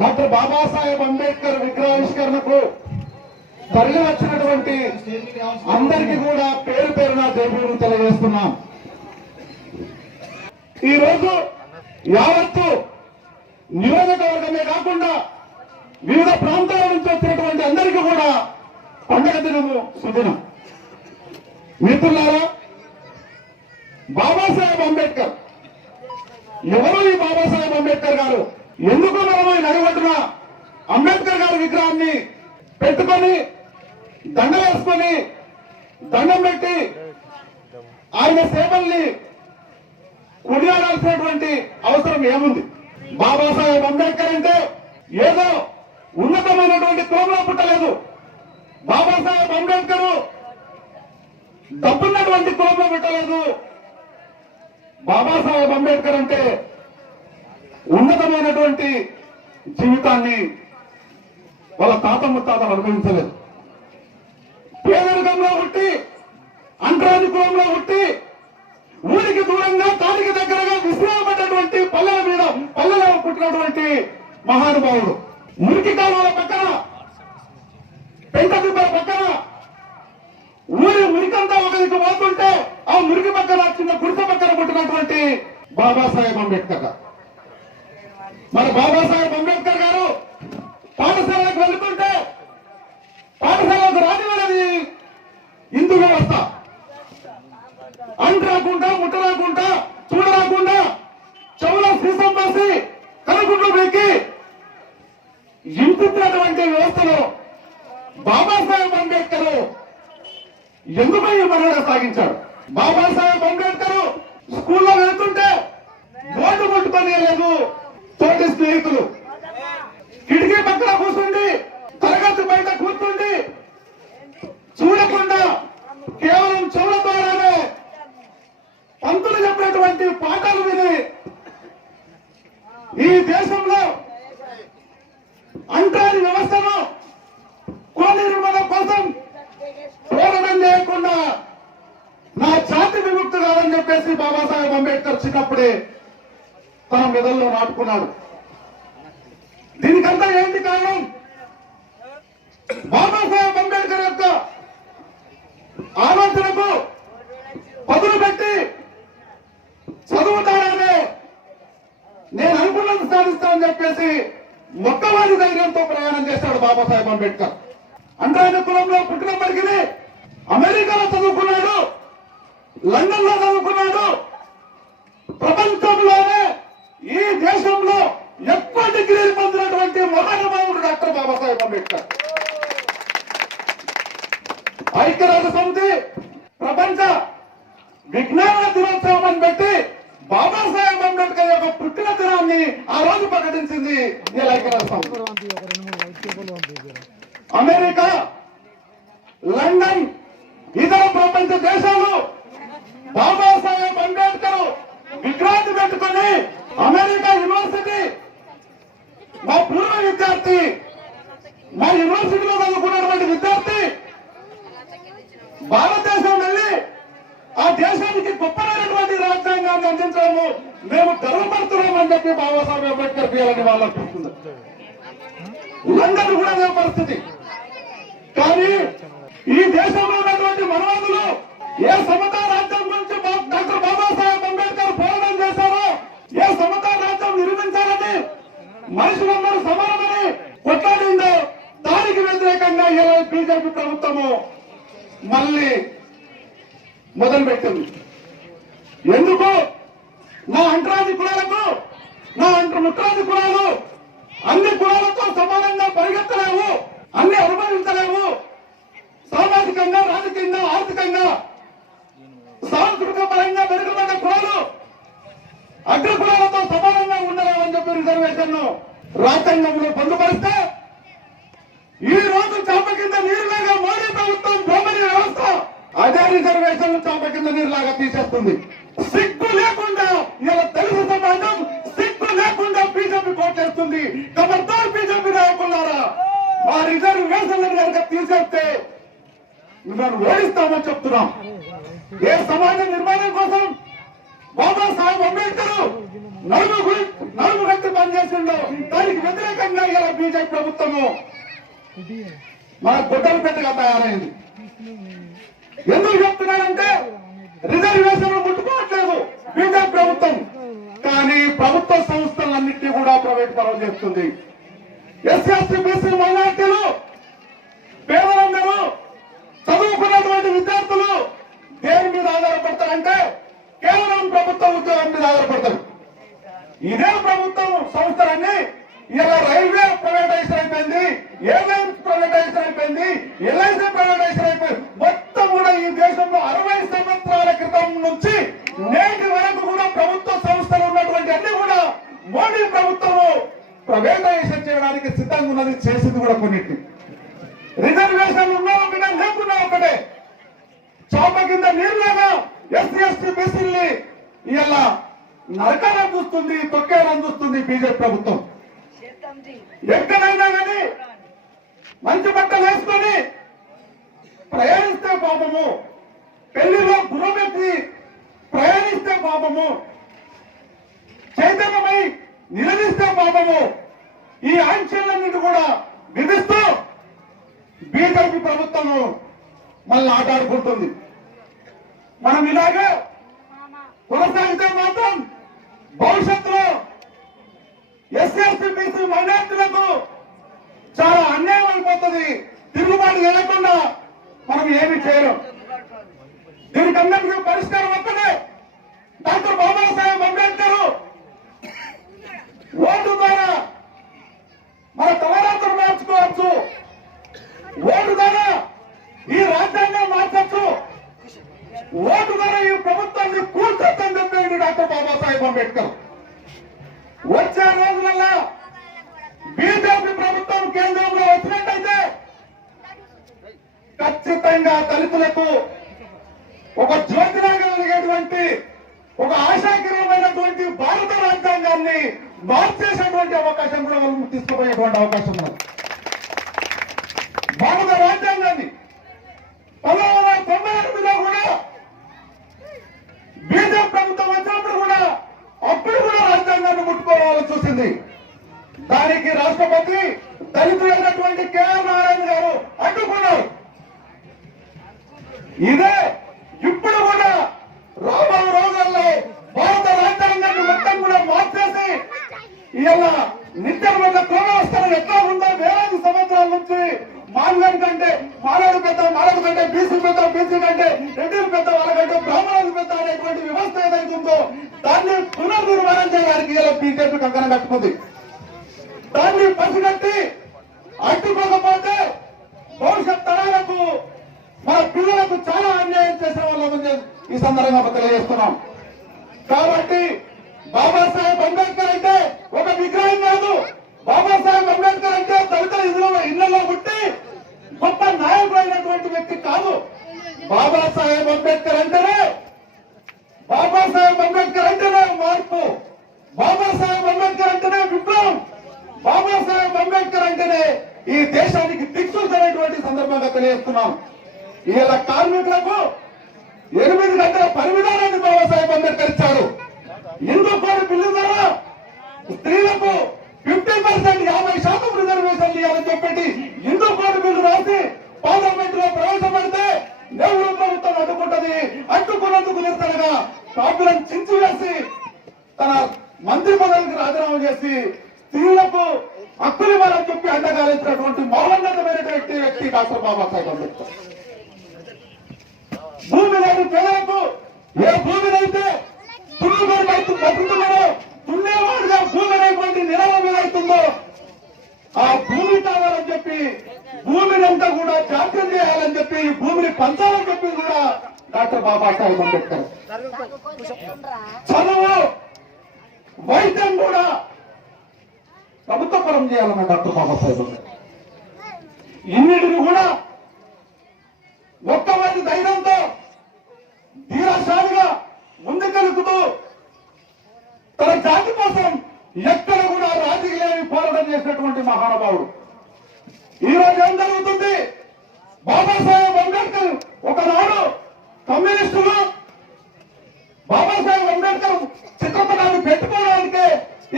Doctor Babasaheb Ambedkar విగ్రహావిష్కరణకు తరలి వచ్చినటువంటి అందరికీ కూడా పేరు పేరున జైపూరు తెలియజేస్తున్నాం. ఈ రోజు యావత్తు నియోజకవర్గమే కాకుండా వివిధ ప్రాంతాల నుంచి వచ్చినటువంటి అందరికీ కూడా పండగ దినము సుదినం. మిత్రులారా బాబాసాహెబ్ అంబేద్కర్ ఎవరు ఈ బాబాసాహెబ్ అంబేద్కర్ గారు? ఎందుకు మనం ఈ అంబేద్కర్ గారి విగ్రహాన్ని పెట్టుకొని దండ వేసుకొని దండం పెట్టి ఆయన సేవల్ని కొనియాడాల్సినటువంటి అవసరం ఏముంది? బాబాసాహెబ్ అంబేద్కర్ అంటే ఏదో ఉన్నతమైనటువంటి కులంలో పుట్టలేదు. బాబాసాహెబ్ అంబేద్కర్ డబ్బున్నటువంటి కులంలో పుట్టలేదు. బాబాసాహెబ్ అంబేద్కర్ అంటే ఉన్నతమైనటువంటి జీవితాన్ని వాళ్ళ తాత ముత్తాతలు అనుభవించలేదు. పేదరికంలో పుట్టి అంటరాని కులంలో పుట్టి ఊరికి దూరంగా కాలికి దగ్గరగా విశ్రామపడ్డటువంటి పల్లెల మీద పల్లెలో పుట్టినటువంటి మహానుభావుడు. మురికి కాలువల పక్కన పెంకటిబ్బల పక్కన ఊరి మురికంతా ఒకరికి పోతుంటే ఆ మురికి పక్కన చిన్న గుడిసె పక్కన పుట్టినటువంటి బాబాసాహెబ్ అంబేద్కర్ మన బాబాసాహెబ్ అంబేద్కర్ గారు పాఠశాలకు వెళ్తుంటే పాఠశాలకు రాని వాళ్ళది హిందూ వ్యవస్థ. అంటు రాకుండా ముట్ట రాకుండా చూడ రాకుండా చెవులో సీసం పోసి కనుకుంటూ పెట్టి ఇంపుతున్నటువంటి వ్యవస్థలో బాబాసాహెబ్ అంబేద్కర్ ఎందుకై మరణ సాగించాడు బాబాసాహెబ్ అంబేద్కర్ స్కూల్లో వెళ్తుంటే బోర్డు కొట్టుకొని లేదు తోటి స్నేహితులు. కిటికీ పక్కన కూర్చుండి తరగతి బయట కూర్చుండి చూడకుండా కేవలం చెవుల ద్వారానే పంతులు చెప్పినటువంటి పాఠాలు విని ఈ దేశంలో అంటారి వ్యవస్థను కుల నిర్మాణం కోసం పోరాటం చేయకుండా నా జాతి విముక్తి కాదని చెప్పేసి బాబాసాహెబ్ అంబేద్కర్ చిన్నప్పుడే తన మెదల్లో నాటుకున్నాడు. దీనికంతా ఏంటి కారణం? బాబాసాహెబ్ అంబేద్కర్ యొక్క ఆలోచనకు పదులు పెట్టి చదువుతానని నేను అనుకున్నది సాధిస్తానని చెప్పేసి మొట్టమొదటి ధైర్యంతో ప్రయాణం చేశాడు బాబాసాహెబ్ అంబేద్కర్ అంటే ఆయన కులంలో పుట్టినప్పటికీ అమెరికాలో చదువుకున్నాడు లండన్లో చదువుకున్నాడు ప్రపంచంలోనే ఈ దేశంలో ఎక్కువ డిగ్రీలు పొందినటువంటి మహానుభావుడు డాక్టర్ బాబాసాహెబ్ అంబేద్కర్ ఐక్యరాజ్య సమితి ప్రపంచ విజ్ఞాన దినోత్సవం అని పెట్టి బాబాసాహెబ్ అంబేద్కర్ యొక్క పుట్టిన దినాన్ని ఆ రోజు ప్రకటించింది ఈ ఐక్యరాజ్య సమితి అమెరికా లండన్ ఇతర ప్రపంచ దేశాలు బాబాసాహెబ్ అంబేద్కర్ విగ్రహాన్ని పెట్టుకుని అమెరికా యూనివర్సిటీ మా పూర్వ విద్యార్థి మా యూనివర్సిటీలో చదువుకున్నటువంటి విద్యార్థి భారతదేశం వెళ్ళి ఆ దేశానికి గొప్పనైనటువంటి రాజ్యాంగాన్ని అందించడము మేము గర్వపడుతున్నామని చెప్పి బాబాసాహెబ్ అంబేద్కర్ చేయాలని వాళ్ళు అనుకుంటున్నారు. లండన్ కూడా అదే పరిస్థితి. కానీ ఈ దేశంలో ఉన్నటువంటి మనవాదులు ఏ సమతా రాజ్యం గురించి బా- డాక్టర్ బాబాసాహెబ్ అంబేద్కర్ పోరాటం చేశారో ఏ సమతా రాజ్యం నిర్మించాలని మనుషులందరూ సమానమని కొట్లాడిందో దానికి వ్యతిరేకంగా ఇలా బీజేపీ ప్రభుత్వము మళ్ళీ మొదలుపెట్టింది ఎందుకు? నా అంటరాజి కులాలకు నా అంట ముఖరాజి కులాలు అన్ని కులాలతో సమానంగా పరిగెత్తలేవు అన్ని అనుభవించలేవు. సామాజికంగా రాజకీయంగా ఆర్థికంగా సాంస్కృతిక పరంగా మెరుగుపడ్డ కులాలు అగ్ర కులాలతో సమానంగా ఉండాలని చెప్పి రిజర్వేషన్ రాజ్యాంగంలో పొందుపరిస్తే ఈ రోజు చేప కింద నీరులాగా మోడీ ప్రభుత్వం భ్రమణ వ్యవస్థ అదే రిజర్వేషన్ చాప కింద నీరులాగా తీసేస్తుంది. సిగ్గు లేకుండా ఇలా తెలుగు సమాజం సిగ్గు లేకుండా బీజేపీ కోటేస్తుంది. కబర్దార్ బీజేపీ నాయకులారా మా రిజర్వేషన్ కనుక తీసేస్తే మిమ్మల్ని ఓడిస్తామని చెప్తున్నాం ఏ సమాజ నిర్మాణం కోసం బాబాసాహెబ్ అంబేద్కర్ నలుగు నలుగు గంటలు పనిచేసిండో దానికి వ్యతిరేకంగా బీజేపీ ప్రభుత్వము మన గుడ్డలు పెట్టగా తయారైంది. ఎందుకు చెప్తున్నానంటే రిజర్వేషన్లు ముట్టుకోవట్లేదు బీజేపీ ప్రభుత్వం. కానీ ప్రభుత్వ సంస్థలన్నింటినీ కూడా ప్రైవేట్ పరం చేస్తుంది. ఎస్సీ ఎస్టీ బీసీ మైనార్టీలు పేదలందరూ చదువుకున్నటువంటి విద్యార్థులు దేని మీద ఆధారపడతారంటే కేవలం ప్రభుత్వ ఉద్యోగం మీద ఆధారపడతారు. ఇదే ప్రభుత్వం సంస్థలన్నీ ఇలా రైల్వే ప్రైవేటైజర్ అయిపోయింది ఎయిర్లైన్స్ ప్రైవేటైజర్ అయిపోయింది ఎల్ఐసి ప్రైవేటైజర్ అయిపోయింది. మొత్తం కూడా ఈ దేశంలో అరవై సంవత్సరాల క్రితం నుంచి నేటి వరకు కూడా ప్రభుత్వ సంస్థలు ఉన్నటువంటి అన్ని కూడా మోడీ ప్రభుత్వము ప్రైవేటైజేషన్ చేయడానికి సిద్ధంగా ఉన్నది చేసింది కూడా కొన్నిటి రిజర్వేషన్ ఉన్నా ఒకటే లేకున్నా ఒకటే. చాప కింద నీరులాగా ఎస్సీ ఎస్టీ బీసీల్ని ఇలా నరకాలను చూస్తుంది తొక్కేయాలని చూస్తుంది బీజేపీ ప్రభుత్వం. ఎక్కడైనా కానీ మంచి బట్టలు వేసుకొని ప్రయాణిస్తే పాపము పెళ్ళిలో గురమెత్తి ప్రయాణిస్తే పాపము చైతన్యమై నిలదీస్తే పాపము ఈ ఆంక్షలన్నిటి కూడా విధిస్తూ బీజేపీ ప్రభుత్వము మళ్ళీ ఆటాడుకుంటుంది మనం ఇలాగే కొనసాగితే మాత్రం భవిష్యత్తులో ఎస్ఎస్సీ బీసీ మైనార్టీలకు చాలా అన్యాయం అయిపోతుంది. తిరుగుబాటు లేకుండా మనం ఏమి చేయలేం. దీనికి పరిష్కారం ఒక్కటే డాక్టర్ బాబాసాహెబ్ అంబేద్కర్ ఓటు ద్వారా మన తలరాత్రులు మార్చుకోవచ్చు ఓటు ద్వారా ఈ రాజ్యాంగం మార్చచ్చు ఓటు ద్వారా ఈ ప్రభుత్వాన్ని కూర్చొద్దని చెప్పేది డాక్టర్ బాబాసాహెబ్ అంబేద్కర్ వచ్చే రోజులలో బీజేపీ ప్రభుత్వం కేంద్రంలో వచ్చినట్టయితే ఖచ్చితంగా దళితులకు ఒక జ్యోతిలాగా కలిగేటువంటి ఒక ఆశాకరమైనటువంటి భారత రాజ్యాంగాన్ని మార్చేసేటువంటి అవకాశం కూడా వాళ్ళు తీసుకుపోయేటువంటి అవకాశం ఉన్నది. భారత రాజ్యాంగాన్ని పంతొమ్మిది వందల తొంభై ఎనిమిదిలో కూడా బీజేపీ ప్రభుత్వం వచ్చినప్పుడు కూడా అప్పుడు కూడా రాజ్యాంగాన్ని ముట్టుకోవాలని చూసింది. దానికి రాష్ట్రపతి దళితులైనటువంటి కేఆర్ నారాయణ గారు అడ్డుకున్నారు ఇదే ఇప్పుడు కూడా రాబో రోజుల్లో భారత రాజ్యాంగాన్ని మొత్తం కూడా మార్చేసి ఇలా నిత్యం వల్ల కులవస్థలు ఎట్లా ఉందో వేలాది సంవత్సరాల నుంచి మానవుని కంటే మానవుడు పెద్ద మానవుడు కంటే బీసీ పెద్ద బీసీ కంటే రెడ్డిలు పెద్ద వాళ్ళకంటే బ్రాహ్మణులు పెద్ద అనేటువంటి వ్యవస్థ ఏదైతే ఉందో దాన్ని పునర్నిర్మాణం చేయడానికి ఇలా బీజేపీ కంకణం కట్టుకుంది. దాన్ని పసిగట్టి అడ్డుకోకపోతే భవిష్యత్ తరాలకు మన పిల్లలకు చాలా అన్యాయం చేసిన వాళ్ళమని ఈ సందర్భంగా తెలియజేస్తున్నాం. కాబట్టి బాబాసాహెబ్ అంబేద్కర్ అంటే ఒక విగ్రహం కాదు. బాబాసాహెబ్ అంబేద్కర్ అంటే దళితుల ఇళ్ళలో ఇళ్ళలో పుట్టి గొప్ప నాయకుడు అయినటువంటి వ్యక్తి కాదు. బాబాసాహెబ్ అంబేద్కర్ అంటేనే బాబాసాహెబ్ అంబేద్కర్ అంటేనే మార్పు. బాబాసాహెబ్ అంబేద్కర్ అంటేనే విప్లవం. బాబాసాహెబ్ అంబేద్కర్ అంటేనే ఈ దేశానికి దిక్సూచనటువంటి సందర్భంగా తెలియజేస్తున్నాం. ఇలా కార్మికులకు ఎనిమిది గంటల పని విధానాన్ని బాబాసాహెబ్ అంబేద్కర్ ఇచ్చారు. ఇందుకు కోడి బిల్లు ద్వారా? స్త్రీలకు ఫిఫ్టీ పర్సెంట్ యాభై శాతం రిజర్వేషన్లు ఇవ్వాలని చెప్పి హిందూ కోడి బిల్లు రాసి పార్లమెంట్లో ప్రవేశపెడితే నెహ్రూ ప్రభుత్వం అడ్డుకుంటది? అడ్డుకున్నందుకు నిరసనగా కాపులను చించి వేసి తన మంత్రి పదవికి రాజీనామా చేసి స్త్రీలకు హక్కులు ఇవ్వాలని చెప్పి అండగాలించినటువంటి మౌనందమైనటువంటి వ్యక్తి డాక్టర్ బాబాసాహెబ్ అంబేద్కర్ భూమి లేని పేదలకు ఏ భూమినైతే తుల్లుకొని రైతు బతుకుతున్నారో తుల్లేవాడుగా భూమి అనేటువంటి నిలవ మీద అవుతుందో ఆ భూమి కావాలని చెప్పి భూమిని అంతా కూడా జాగ్రత్త చేయాలని చెప్పి ఈ భూమిని పంచాలని చెప్పి కూడా డాక్టర్ బాబాసాహెబ్ అంబేద్కర్ చదువు వైద్యం కూడా ప్రభుత్వ పరం చేయాలన్న డాక్టర్ బాబాసాహెబ్ అంబేద్కర్. ఇన్నిటిని కూడా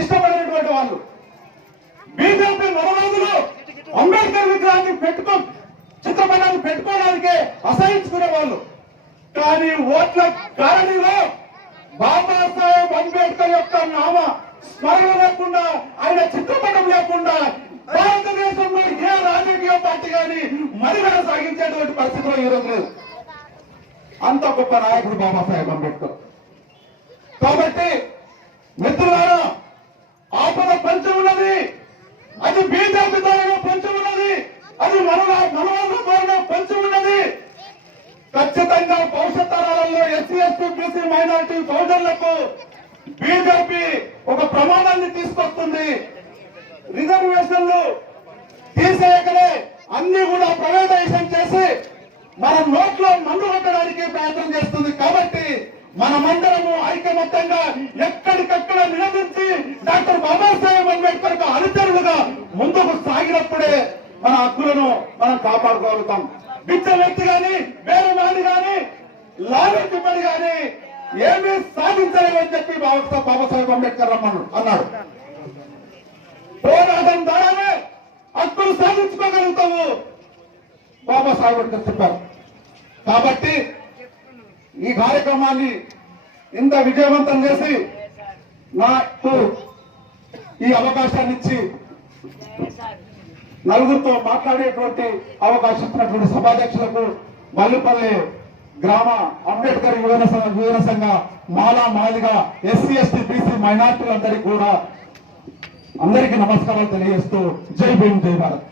ఇష్టపడినటువంటి వాళ్ళు. బీజేపీ నవరోజులు అంబేద్కర్ విగ్రహాన్ని పెట్టుకో చిత్రపటాన్ని పెట్టుకోవడానికే అసహించుకునే వాళ్ళు. కానీ ఓట్ల కారణంలో బాబాసాహెబ్ అంబేద్కర్ యొక్క నామ స్మరణ లేకుండా ఆయన చిత్రపటం లేకుండా భారతదేశంలో ఏ రాజకీయ పార్టీ కానీ మరిగా సాగించేటువంటి పరిస్థితిలో ఈరోజు లేదు. అంత గొప్ప నాయకుడు బాబాసాహెబ్ అంబేద్కర్. కాబట్టి మిత్రులారా లోపల పంచం ఉన్నది. అది బీజేపీ ద్వారా పంచం ఉన్నది. అది మనల మనవాళ్ళ ద్వారా పంచం ఉన్నది. ఖచ్చితంగా భవిష్యత్ తరాలలో ఎస్సీ ఎస్టీ బీసీ మైనారిటీ సోదరులకు బీజేపీ ఒక ప్రమాదాన్ని తీసుకొస్తుంది. రిజర్వేషన్లు తీసేయకనే అన్ని కూడా ప్రైవేటైజేషన్ చేసి మన నోట్లో మన్ను కొట్టడానికి ప్రయత్నం చేస్తుంది కాబట్టి మనమందరము ఐకమత్యంగా ఎక్కడికక్కడ నిలదించి డాక్టర్ బాబాసాహెబ్ అంబేద్కర్ అనుచరులుగా ముందుకు సాగినప్పుడే మన హక్కులను మనం కాపాడుకోగలుగుతాం. బిచ్చ వ్యక్తి గాని వేరే వాడి గాని లాలెత్తిపడి గాని ఏమీ సాధించలేమని చెప్పి బాబా బాబాసాహెబ్ అంబేద్కర్ రమ్మను అన్నాడు. పోరాటం ద్వారానే హక్కులు సాధించుకోగలుగుతాము బాబాసాహెబ్ అంబేద్కర్ చెప్పారు. కాబట్టి ఈ కార్యక్రమాన్ని ఇంత విజయవంతం చేసి నాకు ఈ అవకాశాన్ని ఇచ్చి నలుగురితో మాట్లాడేటువంటి అవకాశం ఇచ్చినటువంటి సభాధ్యక్షులకు మల్లుపల్లి గ్రామ అంబేద్కర్ యువన సంఘ యువన సంఘ Mala Madiga SC ST BC మైనార్టీలందరికీ కూడా అందరికీ నమస్కారాలు తెలియజేస్తూ జై భీమ్ జై భారత్.